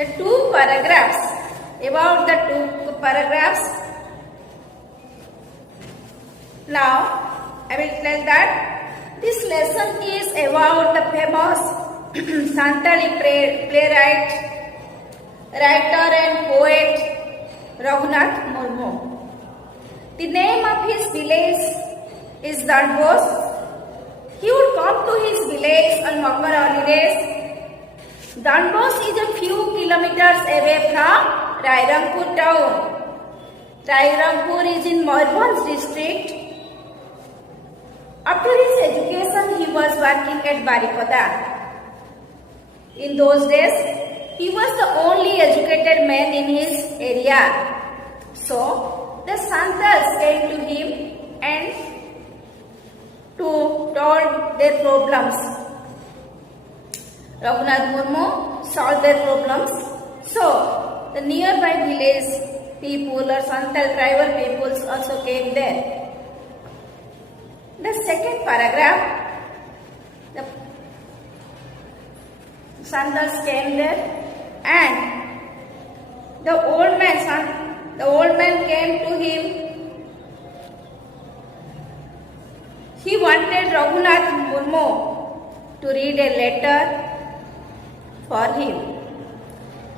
The two paragraphs, about the two paragraphs. Now I will tell that this lesson is about the famous Santali playwright, writer and poet Raghunath Murmu. The name of his village is Danbos. He would come to his village on Makar holidays. Danbos is a few kilometers away from Rairangpur town. Rairangpur is in Mayurbhanj district. After his education, he was working at Baripada. In those days, he was the only educated man in his area. So, the Santas came to him and told their problems. Raghunath Murmu solved their problems. So, the nearby village people or Santal tribal peoples also came there. The second paragraph, the Santals came there and the old man came to him. He wanted Raghunath Murmu to read a letter for him.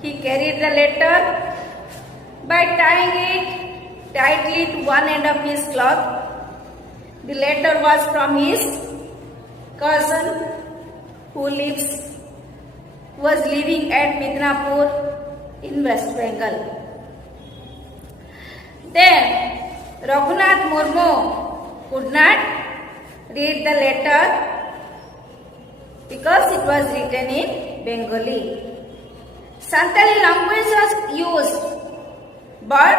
He carried the letter by tying it tightly to one end of his cloth. The letter was from his cousin who was living at Midnapur in West Bengal. Then Raghunath Murmu could not read the letter because it was written in Bengali. Santali language was used, but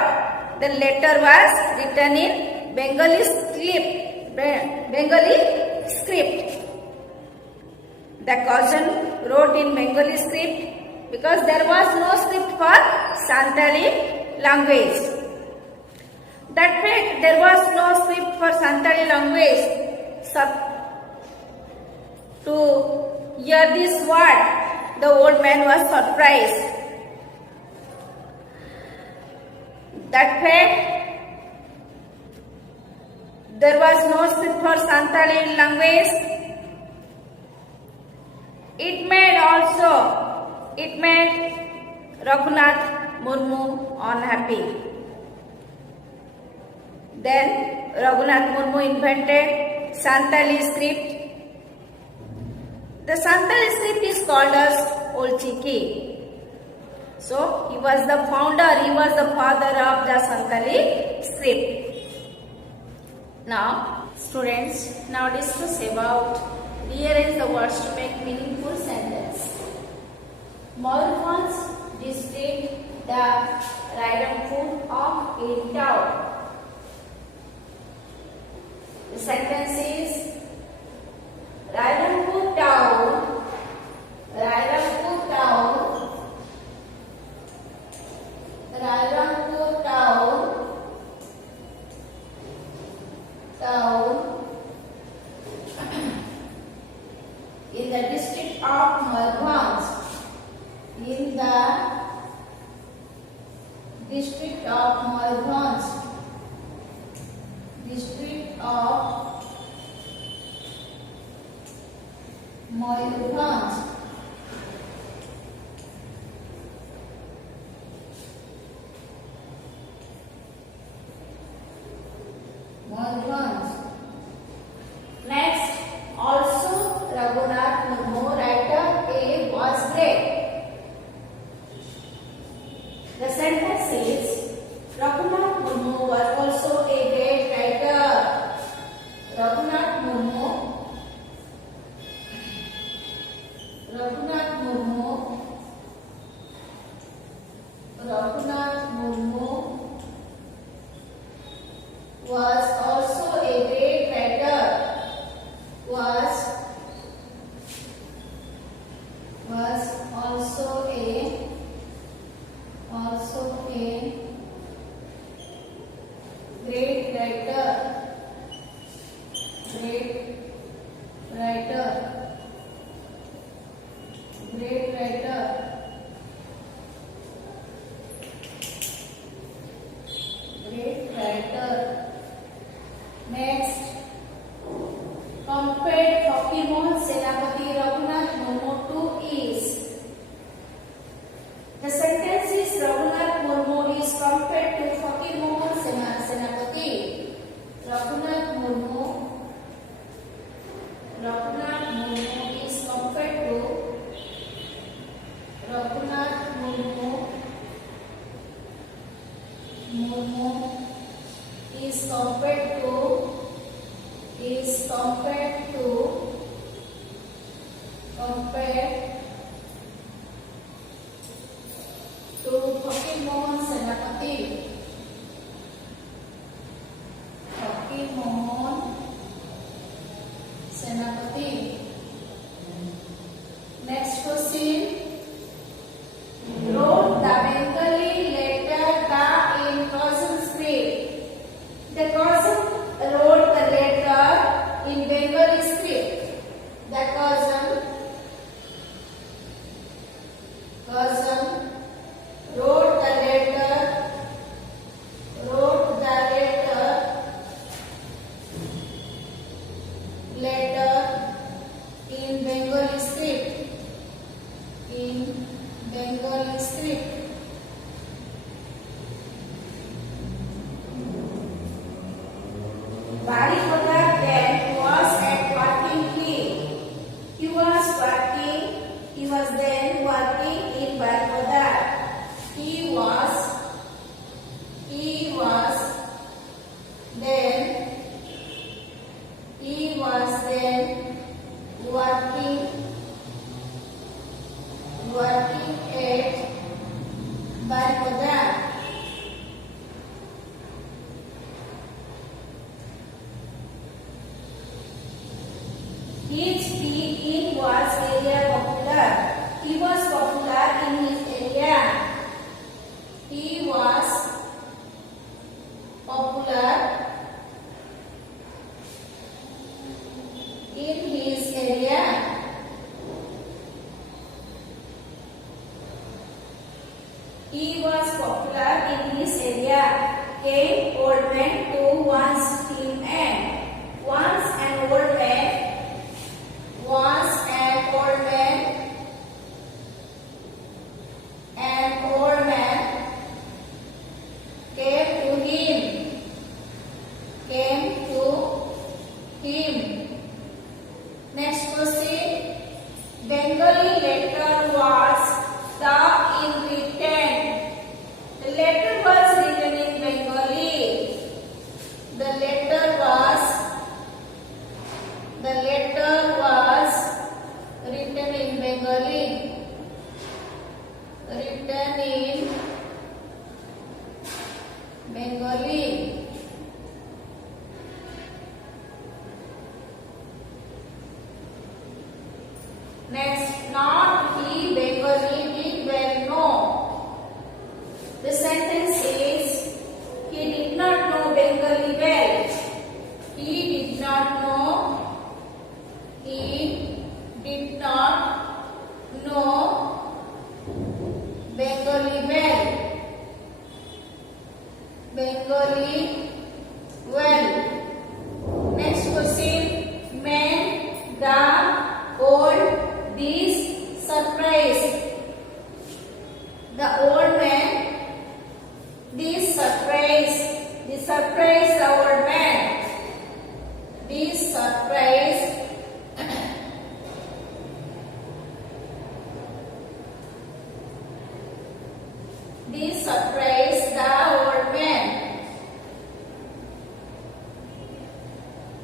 the letter was written in Bengali script. The cousin wrote in Bengali script because there was no script for Santali language. That fact, there was no script for Santali language. To hear this word, the old man was surprised. That fact, there was no script for Santali language. It made Raghunath Murmu unhappy. Then Raghunath Murmu invented Santali script. The Santali script is called as Old Chiki. So he was the founder, he was the father of the Santali script. Now students, now discuss about rearrange the words to make meaningful sentence. Morgan's district, the Rairampur of a town. The sentence is Rairampur town, Rairampur town, Rairampur town, in the district of Morgan's, in the district of Morgan's, district of Morgan's. Next, also Raghunath Murmu, writer A, was great. The sentence is Raghunath Murmu was also a great writer. Raghunath Murmu, Raghunath Murmu, Raghunath Murmu was also a great writer. Was also a great writer. Great writer. Great writer. Great writer. Next, compared Fakirmohan Senapati Raghunath Murmu to is. The sentence is Raghunath Murmu is compared to Fakirmohan Senapati. Raghunath Murmu is compared to Raghunath Murmu is compared to Fakirmohan Senapati. Fakirmohan Senapati. Next question. Wrote the Bengali letter the in Cousin script. The cousin wrote the letter in Bengali script. The cousin wrote the letter in Bengali script. In Bengali script. Baripada then was at working he was then working in Baripada. He was then working at Baripada. His in was area popular. He was popular in his area. He was popular in his area. He was popular in his area. Came old man to once him and once an old man Bengali. Next, not he Bengali did well. No. The sentence is he did not know Bengali well. He did not know. He did not know Bengali well. Bengali well. Next question. Man, the old, this surprise. The old man, this surprise. The surprise the old man. This surprise. This surprise the old man.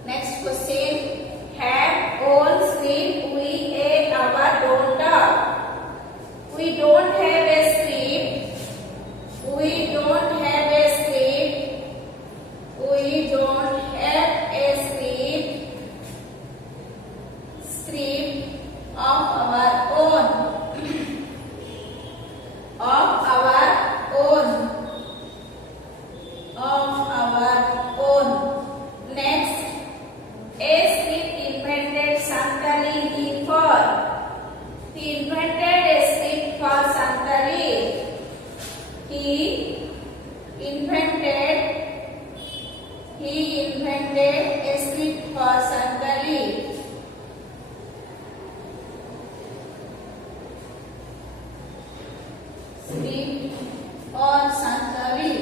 Next question. Have all sleep we ate our daughter. We don't have a sleep. We don't have a sleep. We don't have a sleep. Sleep of our own. Of our own. Of our own. Next, a script invented Santali for. He invented a script for Santali. He invented a script for Santali. Script or Santali.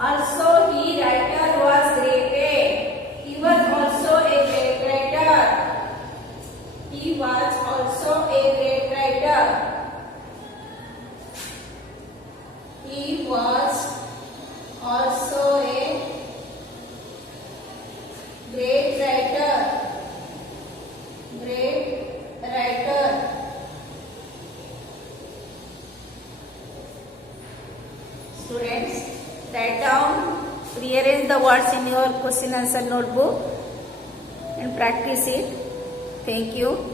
Also, he writer was great. He was also a great writer. He was also a great writer. He was also a great writer. Great writer. Students, write down, rearrange the words in your question answer notebook and practice it. Thank you.